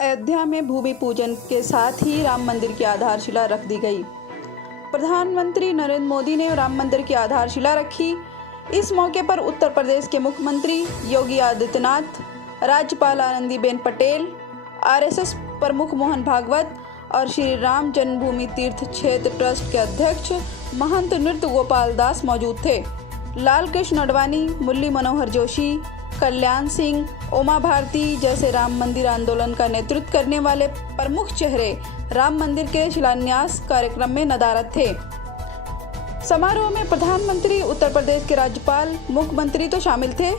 अयोध्या में भूमि पूजन के साथ ही राम मंदिर की आधारशिला रख दी गई। प्रधानमंत्री नरेंद्र मोदी ने राम मंदिर की आधारशिला रखी। इस मौके पर उत्तर प्रदेश के मुख्यमंत्री योगी आदित्यनाथ, राज्यपाल आनंदीबेन पटेल, आरएसएस प्रमुख मोहन भागवत और श्री राम जन्मभूमि तीर्थ क्षेत्र ट्रस्ट के अध्यक्ष महंत नृत्य गोपाल दास मौजूद थे। लाल कृष्ण अडवाणी, मुरली मनोहर जोशी, कल्याण सिंह, उमा भारती जैसे राम मंदिर आंदोलन का नेतृत्व करने वाले प्रमुख चेहरे राम मंदिर के शिलान्यास कार्यक्रम में नदारद थे। समारोह में प्रधानमंत्री, उत्तर प्रदेश के राज्यपाल, मुख्यमंत्री तो शामिल थे,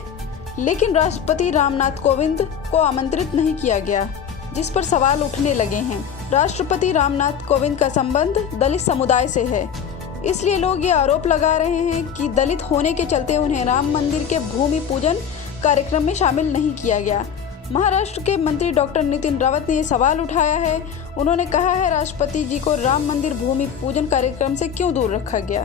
लेकिन राष्ट्रपति रामनाथ कोविंद को आमंत्रित नहीं किया गया, जिस पर सवाल उठने लगे हैं। राष्ट्रपति रामनाथ कोविंद का संबंध दलित समुदाय से है, इसलिए लोग ये आरोप लगा रहे हैं कि दलित होने के चलते उन्हें राम मंदिर के भूमि पूजन कार्यक्रम में शामिल नहीं किया गया। महाराष्ट्र के मंत्री डॉक्टर नितिन रावत ने ये सवाल उठाया है। उन्होंने कहा है, राष्ट्रपति जी को राम मंदिर भूमि पूजन कार्यक्रम से क्यों दूर रखा गया?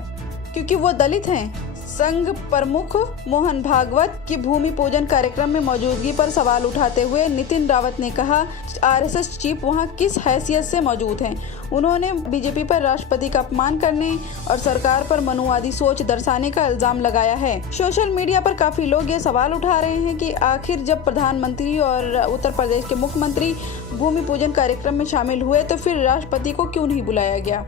क्योंकि वो दलित हैं। संघ प्रमुख मोहन भागवत की भूमि पूजन कार्यक्रम में मौजूदगी पर सवाल उठाते हुए नितिन रावत ने कहा, आरएसएस चीफ वहां किस हैसियत से मौजूद हैं? उन्होंने बीजेपी पर राष्ट्रपति का अपमान करने और सरकार पर मनुवादी सोच दर्शाने का इल्जाम लगाया है। सोशल मीडिया पर काफी लोग ये सवाल उठा रहे हैं कि आखिर जब प्रधानमंत्री और उत्तर प्रदेश के मुख्यमंत्री भूमि पूजन कार्यक्रम में शामिल हुए तो फिर राष्ट्रपति को क्यों नहीं बुलाया गया?